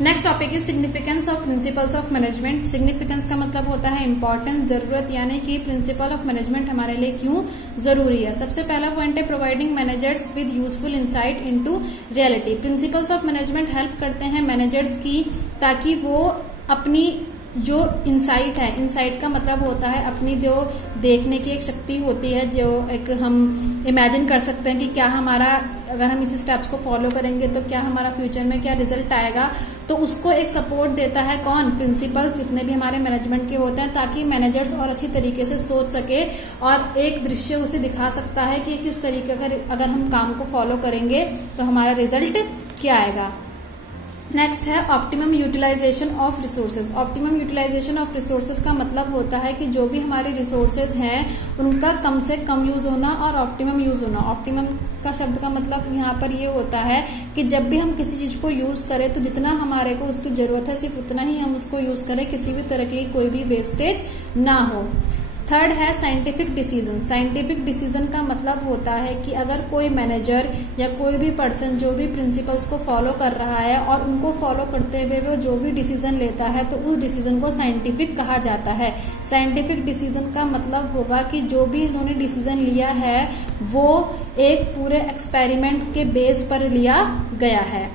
Next topic is significance of principles of management. Significance का मतलब होता है इंपॉर्टेंट, जरूरत, यानी कि प्रिंसिपल ऑफ मैनेजमेंट हमारे लिए क्यों जरूरी है। सबसे पहला पॉइंट है providing managers with useful insight into reality. Principles of management help करते हैं मैनेजर्स की ताकि वो अपनी जो इंसाइट है, इंसाइट का मतलब होता है अपनी जो देखने की एक शक्ति होती है, जो एक हम इमेजिन कर सकते हैं कि क्या हमारा, अगर हम इस स्टेप्स को फॉलो करेंगे तो क्या हमारा फ्यूचर में क्या रिजल्ट आएगा, तो उसको एक सपोर्ट देता है कौन, प्रिंसिपल्स, जितने भी हमारे मैनेजमेंट के होते हैं, ताकि मैनेजर्स और अच्छी तरीके से सोच सके और एक दृश्य उसे दिखा सकता है कि किस तरीके का अगर हम काम को फॉलो करेंगे तो हमारा रिजल्ट क्या आएगा। नेक्स्ट है optimum utilisation of resources. Optimum utilisation of resources का मतलब होता है कि जो भी हमारे रिसोर्सेज हैं उनका कम से कम यूज होना और ऑप्टिमम यूज होना। ऑप्टिमम का शब्द का मतलब यहाँ पर ये होता है कि जब भी हम किसी चीज को यूज करें तो जितना हमारे को उसकी जरूरत है सिर्फ उतना ही हम उसको यूज करें, किसी भी तरह की कोई भी वेस्टेज ना हो। थर्ड है साइंटिफिक डिसीजन। साइंटिफिक डिसीजन का मतलब होता है कि अगर कोई मैनेजर या कोई भी पर्सन जो भी प्रिंसिपल्स को फॉलो कर रहा है और उनको फॉलो करते हुए वो जो भी डिसीजन लेता है तो उस डिसीजन को साइंटिफिक कहा जाता है। साइंटिफिक डिसीजन का मतलब होगा कि जो भी इन्होंने डिसीजन लिया है वो एक पूरे एक्सपेरिमेंट के बेस पर लिया गया है।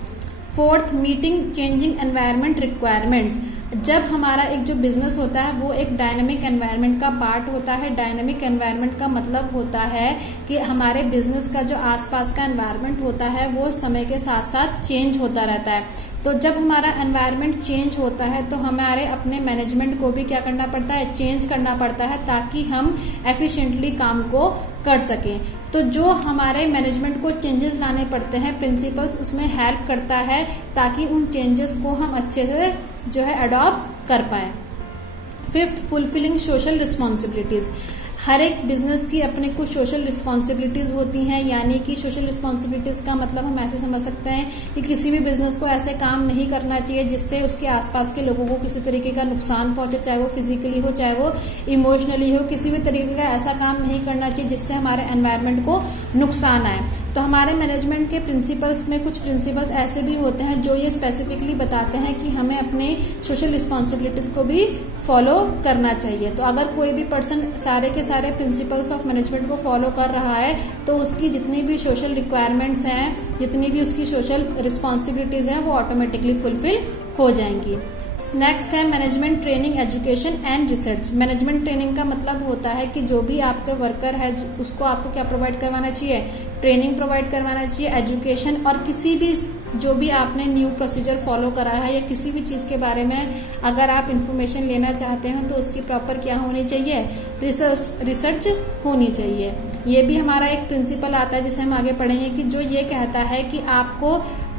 Fourth, meeting changing environment requirements. जब हमारा एक जो बिजनेस होता है वो एक डायनेमिक एनवायरनमेंट का पार्ट होता है। डायनेमिक एनवायरनमेंट का मतलब होता है कि हमारे बिजनेस का जो आसपास का एनवायरनमेंट होता है वो समय के साथ साथ चेंज होता रहता है। तो जब हमारा एनवायरनमेंट चेंज होता है तो हमारे अपने मैनेजमेंट को भी क्या करना पड़ता है, चेंज करना पड़ता है, ताकि हम एफिशिएंटली काम को कर सकें। तो जो हमारे मैनेजमेंट को चेंजेस लाने पड़ते हैं, प्रिंसिपल्स उसमें हेल्प करता है ताकि उन चेंजेस को हम अच्छे से जो है अडॉप्ट कर पाए। Fifth, fulfilling social responsibilities. हर एक बिजनेस की अपनी कुछ सोशल रिस्पॉन्सिबिलिटीज होती हैं, यानी कि सोशल रिस्पॉन्सिबिलिटीज का मतलब हम ऐसे समझ सकते हैं कि किसी भी बिजनेस को ऐसे काम नहीं करना चाहिए जिससे उसके आसपास के लोगों को किसी तरीके का नुकसान पहुंचे, चाहे वो फिजिकली हो चाहे वो इमोशनली हो। किसी भी तरीके का ऐसा काम नहीं करना चाहिए जिससे हमारे एनवायरनमेंट को नुकसान आए। तो हमारे मैनेजमेंट के प्रिंसिपल्स में कुछ प्रिंसिपल्स ऐसे भी होते हैं जो ये स्पेसिफिकली बताते हैं कि हमें अपने सोशल रिस्पॉन्सिबिलिटीज को भी फॉलो करना चाहिए। तो अगर कोई भी पर्सन सारे के सारे प्रिंसिपल्स ऑफ मैनेजमेंट को फॉलो कर रहा है तो उसकी जितनी भी सोशल रिक्वायरमेंट्स हैं, जितनी भी उसकी सोशल रिस्पॉन्सिबिलिटीज हैं वो ऑटोमेटिकली फुलफिल हो जाएंगी। नेक्स्ट है management training education and research. Management training का मतलब होता है कि जो भी आपका वर्कर है उसको आपको क्या प्रोवाइड करवाना चाहिए, ट्रेनिंग प्रोवाइड करवाना चाहिए, एजुकेशन, और किसी भी जो भी आपने न्यू प्रोसीजर फॉलो करा है या किसी भी चीज़ के बारे में अगर आप इन्फॉर्मेशन लेना चाहते हैं तो उसकी प्रॉपर क्या होनी चाहिए, रिसर्च होनी चाहिए। ये भी हमारा एक प्रिंसिपल आता है जिसे हम आगे पढ़ेंगे कि जो ये कहता है कि आपको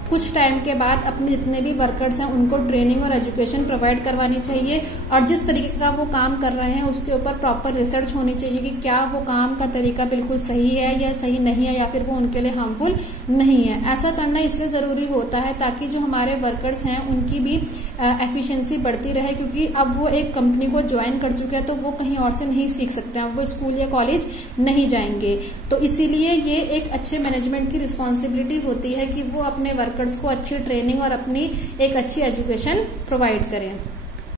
कुछ टाइम के बाद अपने जितने भी वर्कर्स हैं उनको ट्रेनिंग और एजुकेशन प्रोवाइड करवानी चाहिए और जिस तरीके का वो काम कर रहे हैं उसके ऊपर प्रॉपर रिसर्च होनी चाहिए कि क्या वो काम का तरीका बिल्कुल सही है या सही नहीं है या फिर वो उनके लिए हार्मफुल नहीं है। ऐसा करना इसलिए ज़रूरी होता है ताकि जो हमारे वर्कर्स हैं उनकी भी एफिशिएंसी बढ़ती रहे, क्योंकि अब वो एक कंपनी को ज्वाइन कर चुके हैं तो वो कहीं और से नहीं सीख सकते हैं, वो स्कूल या कॉलेज नहीं जाएंगे। तो इसीलिए ये एक अच्छे मैनेजमेंट की रिस्पॉन्सिबिलिटी होती है कि वो अपने वर्कर्स को अच्छी ट्रेनिंग और अपनी एक अच्छी एजुकेशन प्रोवाइड करें।